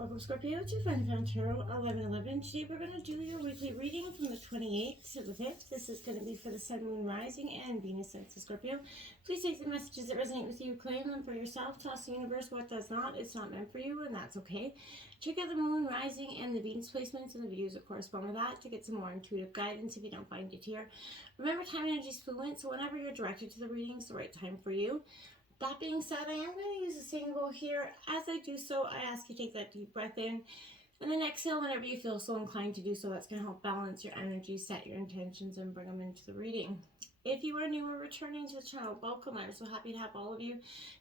Welcome, Scorpio, to Fun Tarot 1111. Today we're going to do your weekly reading from the 28th to the 5th. This is going to be for the Sun, Moon, Rising, and Venus signs of Scorpio. Please take the messages that resonate with you, claim them for yourself, toss the universe what does not. It's not meant for you, and that's okay. Check out the Moon, Rising, and the Venus placements and the videos that correspond with that to get some more intuitive guidance if you don't find it here. Remember, time and energy is fluent, so whenever you're directed to the reading, it's the right time for you. That being said, I am going to use a singing bowl here. As I do so, I ask you to take that deep breath in and then exhale whenever you feel so inclined to do so. That's going to help balance your energy, set your intentions, and bring them into the reading. If you are new or returning to the channel, welcome. I'm so happy to have all of you.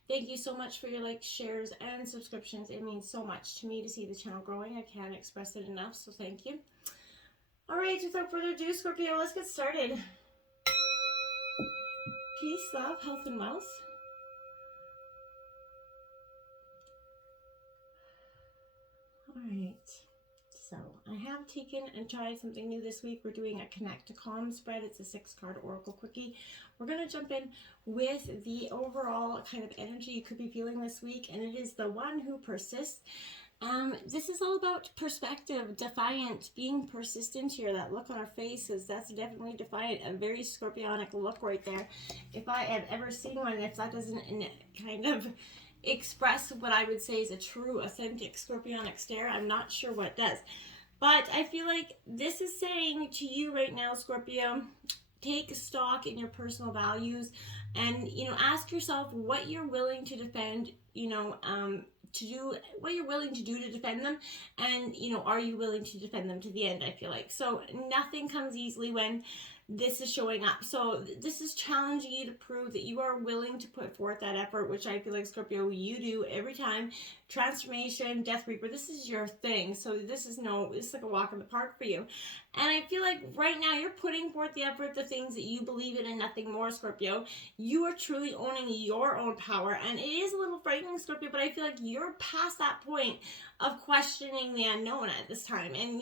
Thank you so much for your likes, shares, and subscriptions. It means so much to me to see the channel growing. I can't express it enough, so thank you. All right, without further ado, Scorpio, let's get started. Peace, love, health, and wealth. Alright, so I have taken and tried something new this week. We're doing a Connect to Calm spread. It's a 6-card Oracle Quickie. We're going to jump in with the overall kind of energy you could be feeling this week, and it is the one who persists. This is all about perspective, defiant, being persistent here. That look on our faces, that's definitely defiant, a very scorpionic look right there. If I have ever seen one, if that doesn't kind of express what I would say is a true, authentic scorpionic stare, I'm not sure what does. But I feel like this is saying to you right now, Scorpio, take stock in your personal values and, ask yourself what you're willing to defend, to do what you're willing to do to defend them, and are you willing to defend them to the end? I feel like so nothing comes easily when this is showing up. So this is challenging you to prove that you are willing to put forth that effort, which I feel like, Scorpio, you do every time. Transformation, Death Reaper, this is your thing. So this is like a walk in the park for you. And I feel like right now you're putting forth the effort, the things that you believe in and nothing more, Scorpio. You are truly owning your own power. And it is a little frightening, Scorpio, but I feel like you're past that point of questioning the unknown at this time. And,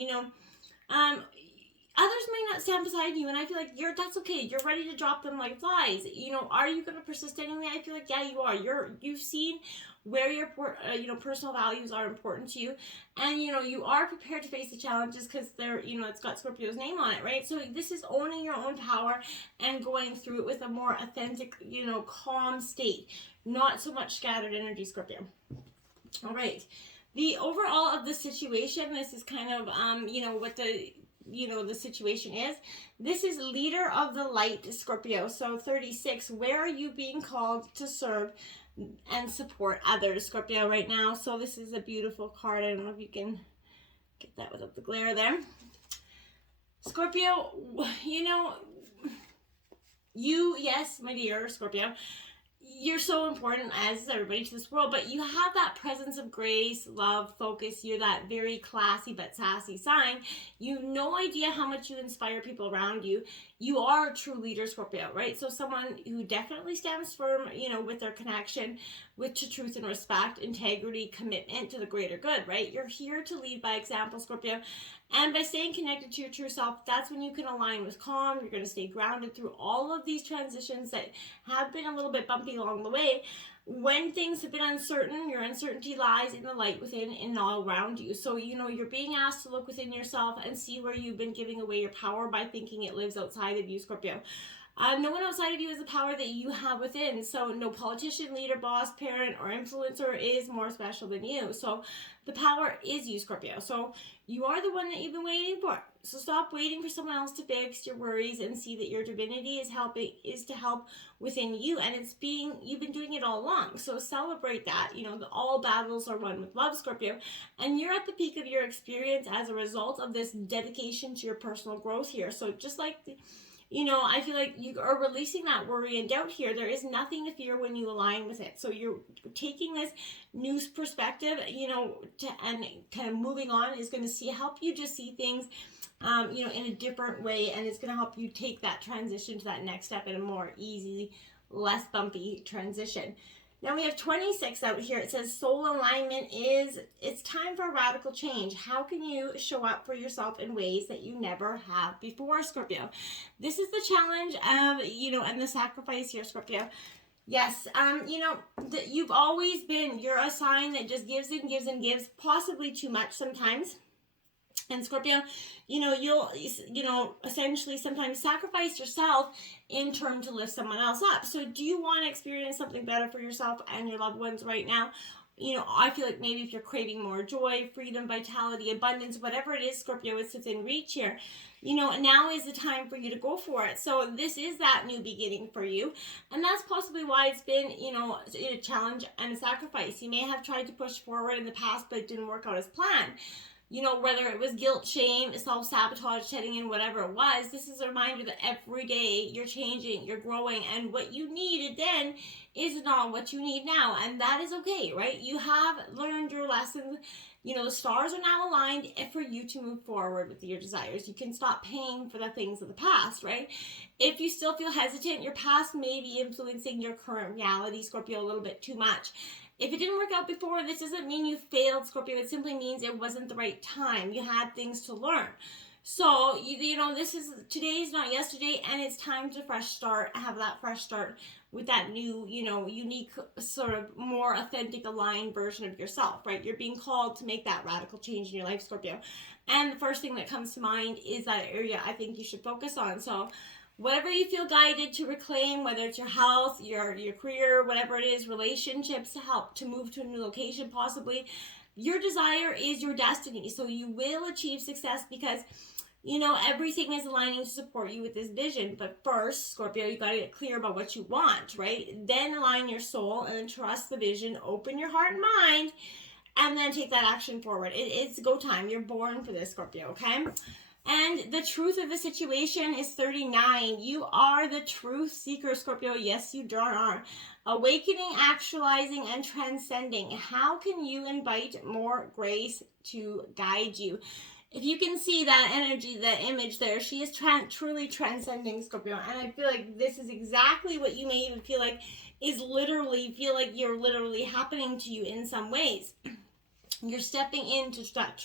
others may not stand beside you, and I feel like that's okay. You're ready to drop them like flies. Are you going to persist anyway? I feel like, yeah, you are. You've seen where your personal values are important to you, and you are prepared to face the challenges because they're it's got Scorpio's name on it, right? So this is owning your own power and going through it with a more authentic, calm state, not so much scattered energy, Scorpio. All right, the overall of the situation. This is kind of what the situation is. This is leader of the light, Scorpio. So 36, where are you being called to serve and support others, Scorpio, right now? So this is a beautiful card. I don't know if you can get that without the glare there. Scorpio, yes, my dear Scorpio, you're so important, as is everybody, to this world, but you have that presence of grace, love, focus. You're that very classy but sassy sign. You've no idea how much you inspire people around you. You are a true leader, Scorpio, right? So someone who definitely stands firm, with their connection to truth and respect, integrity, commitment to the greater good, right? You're here to lead by example, Scorpio. And by staying connected to your true self, that's when you can align with calm. You're going to stay grounded through all of these transitions that have been a little bit bumpy along the way. When things have been uncertain, your uncertainty lies in the light within and all around you. So, you're being asked to look within yourself and see where you've been giving away your power by thinking it lives outside of you, Scorpio. No one outside of you has the power that you have within. So no politician, leader, boss, parent, or influencer is more special than you. So the power is you, Scorpio. So you are the one that you've been waiting for. So stop waiting for someone else to fix your worries and see that your divinity is to help within you. And you've been doing it all along. So celebrate that. All battles are won with love, Scorpio. And you're at the peak of your experience as a result of this dedication to your personal growth here. So just like I feel like you are releasing that worry and doubt here. There is nothing to fear when you align with it. So you're taking this new perspective, and kind of moving on is going to help you just see things, in a different way. And it's going to help you take that transition to that next step in a more easy, less bumpy transition. Now we have 26 out here. It says soul alignment it's time for a radical change. How can you show up for yourself in ways that you never have before, Scorpio? This is the challenge of, and the sacrifice here, Scorpio. Yes, that you've always been, you're a sign that just gives and gives and gives, possibly too much sometimes. And Scorpio, you'll, essentially sometimes sacrifice yourself in turn to lift someone else up. So do you want to experience something better for yourself and your loved ones right now? I feel like maybe if you're craving more joy, freedom, vitality, abundance, whatever it is, Scorpio, it's within reach here. Now is the time for you to go for it. So this is that new beginning for you. And that's possibly why it's been, a challenge and a sacrifice. You may have tried to push forward in the past, but it didn't work out as planned. Whether it was guilt, shame, self-sabotage, setting in, whatever it was, this is a reminder that every day you're changing, you're growing, and what you needed then is not what you need now, and that is okay, right? You have learned your lessons. The stars are now aligned for you to move forward with your desires. You can stop paying for the things of the past, right? If you still feel hesitant, your past may be influencing your current reality, Scorpio, a little bit too much. If it didn't work out before, this doesn't mean you failed, Scorpio. It simply means it wasn't the right time. You had things to learn. So, today's not yesterday, and it's time to fresh start, have that fresh start with that new, unique, sort of more authentic, aligned version of yourself, right? You're being called to make that radical change in your life, Scorpio. And the first thing that comes to mind is that area I think you should focus on. So, whatever you feel guided to reclaim, whether it's your health, your career, whatever it is, relationships, to help to move to a new location possibly, your desire is your destiny. So you will achieve success because, everything is aligning to support you with this vision. But first, Scorpio, you got to get clear about what you want, right? Then align your soul and then trust the vision, open your heart and mind, and then take that action forward. It's go time. You're born for this, Scorpio, okay? And the truth of the situation is 39. You are the truth seeker, Scorpio. Yes, you darn are. Awakening, actualizing, and transcending. How can you invite more grace to guide you? If you can see that energy, that image there, she is truly transcending, Scorpio. And I feel like this is exactly what you may even feel like you're literally happening to you in some ways. You're stepping into that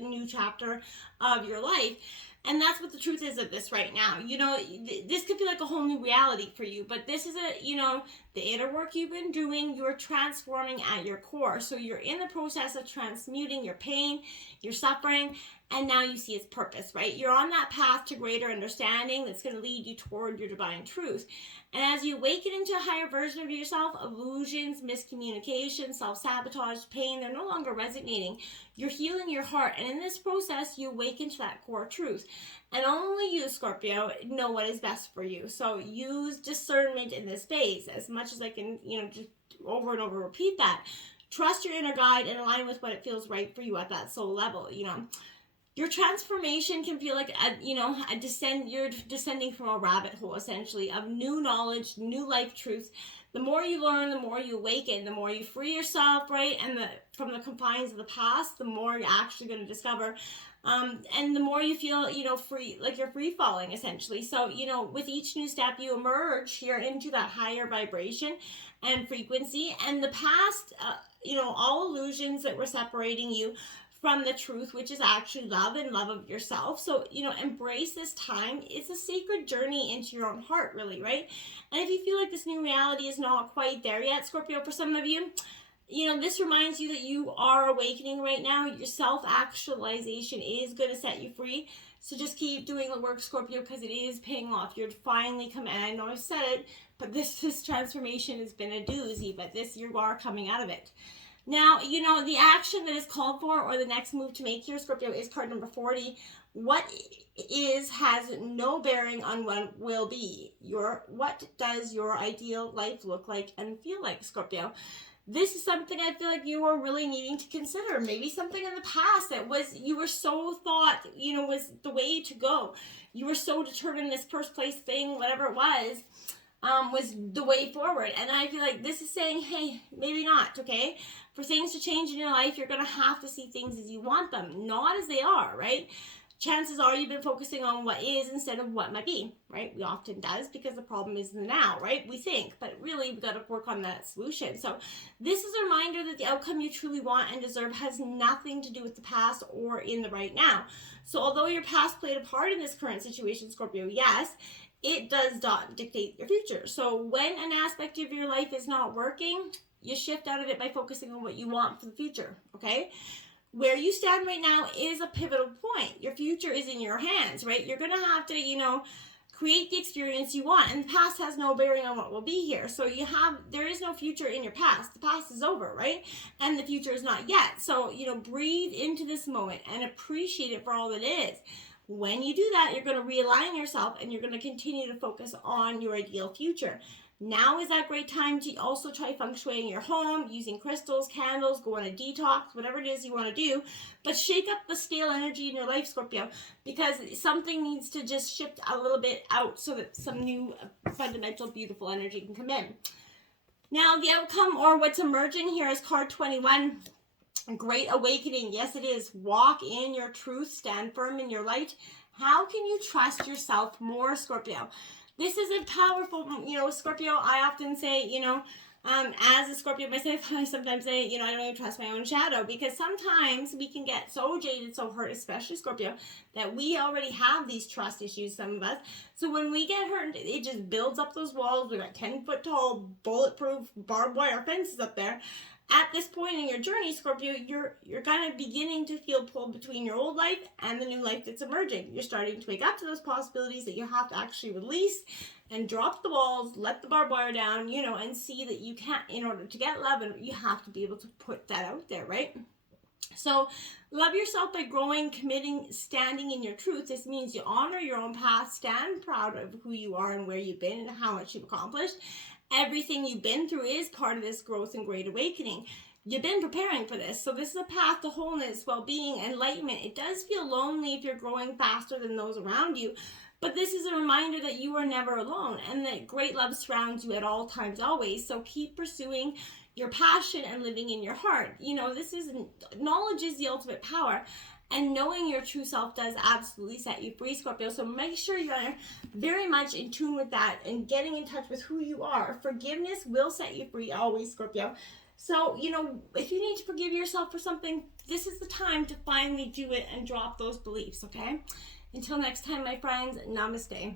new chapter of your life. And that's what the truth is of this right now. This could feel like a whole new reality for you, but this is the inner work you've been doing, you're transforming at your core. So you're in the process of transmuting your pain, your suffering, and now you see its purpose, right? You're on that path to greater understanding that's going to lead you toward your divine truth. And as you awaken into a higher version of yourself, illusions, miscommunication, self-sabotage, pain, they're no longer resonating. You're healing your heart. And in this process, you awaken to that core truth. And only you, Scorpio, know what is best for you. So use discernment in this phase. As much as I can, just over and over repeat that. Trust your inner guide and align with what it feels right for you at that soul level, Your transformation can feel like you're descending from a rabbit hole, essentially, of new knowledge, new life truths. The more you learn, the more you awaken, the more you free yourself, right? And from the confines of the past, the more you're actually going to discover. And the more you feel, free, like you're free falling, essentially. So, with each new step, you emerge here into that higher vibration and frequency. And the past, all illusions that were separating you from the truth, which is actually love and love of yourself. So, embrace this time. It's a sacred journey into your own heart, really, right? And if you feel like this new reality is not quite there yet, Scorpio, for some of you, this reminds you that you are awakening right now. Your self-actualization is going to set you free. So just keep doing the work, Scorpio, because it is paying off. You're finally coming, and I know I've said it, but this transformation has been a doozy, but you are coming out of it. Now, the action that is called for, or the next move to make here, Scorpio, is card number 40. What is has no bearing on what will be. What does your ideal life look like and feel like, Scorpio? This is something I feel like you are really needing to consider. Maybe something in the past that you were so thought, was the way to go. You were so determined this first place thing, whatever it was the way forward. And I feel like this is saying, hey, maybe not, okay? For things to change in your life, you're going to have to see things as you want them, not as they are, right? Chances are you've been focusing on what is instead of what might be, right? We often does, because the problem is in the now, right? We think, but really we've got to work on that solution. So this is a reminder that the outcome you truly want and deserve has nothing to do with the past or in the right now. So although your past played a part in this current situation, Scorpio, yes, it does not dictate your future. So when an aspect of your life is not working, you shift out of it by focusing on what you want for the future, okay? Where you stand right now is a pivotal point. Your future is in your hands, right? You're going to have to, create the experience you want, and the past has no bearing on what will be here. So there is no future in your past. The past is over, right? And the future is not yet. So, breathe into this moment and appreciate it for all that it is. When you do that, you're going to realign yourself and you're going to continue to focus on your ideal future. Now is that great time to also try feng shui in your home, using crystals, candles, go on a detox, whatever it is you want to do. But shake up the stale energy in your life, Scorpio, because something needs to just shift a little bit out so that some new fundamental, beautiful energy can come in. Now, the outcome, or what's emerging here, is card 21. Great awakening. Yes, it is. Walk in your truth. Stand firm in your light. How can you trust yourself more, Scorpio? This is a powerful, Scorpio. I often say, as a Scorpio myself, I sometimes say, I don't even trust my own shadow, because sometimes we can get so jaded, so hurt, especially Scorpio, that we already have these trust issues, some of us. So when we get hurt, it just builds up those walls. We got 10-foot tall, bulletproof, barbed wire fences up there. At this point in your journey, Scorpio, you're kind of beginning to feel pulled between your old life and the new life that's emerging. You're starting to wake up to those possibilities that you have to actually release and drop the walls, let the barbed wire down, and see that you can't, in order to get love, and you have to be able to put that out there, right? So love yourself by growing, committing, standing in your truth. This means you honor your own path, stand proud of who you are and where you've been and how much you've accomplished. Everything you've been through is part of this growth and great awakening. You've been preparing for this. So this is a path to wholeness, well-being, enlightenment. It does feel lonely if you're growing faster than those around you, but this is a reminder that you are never alone and that great love surrounds you at all times, always. So keep pursuing your passion and living in your heart. Knowledge is the ultimate power. And knowing your true self does absolutely set you free, Scorpio. So make sure you're very much in tune with that and getting in touch with who you are. Forgiveness will set you free always, Scorpio. So, if you need to forgive yourself for something, this is the time to finally do it and drop those beliefs, okay? Until next time, my friends, namaste.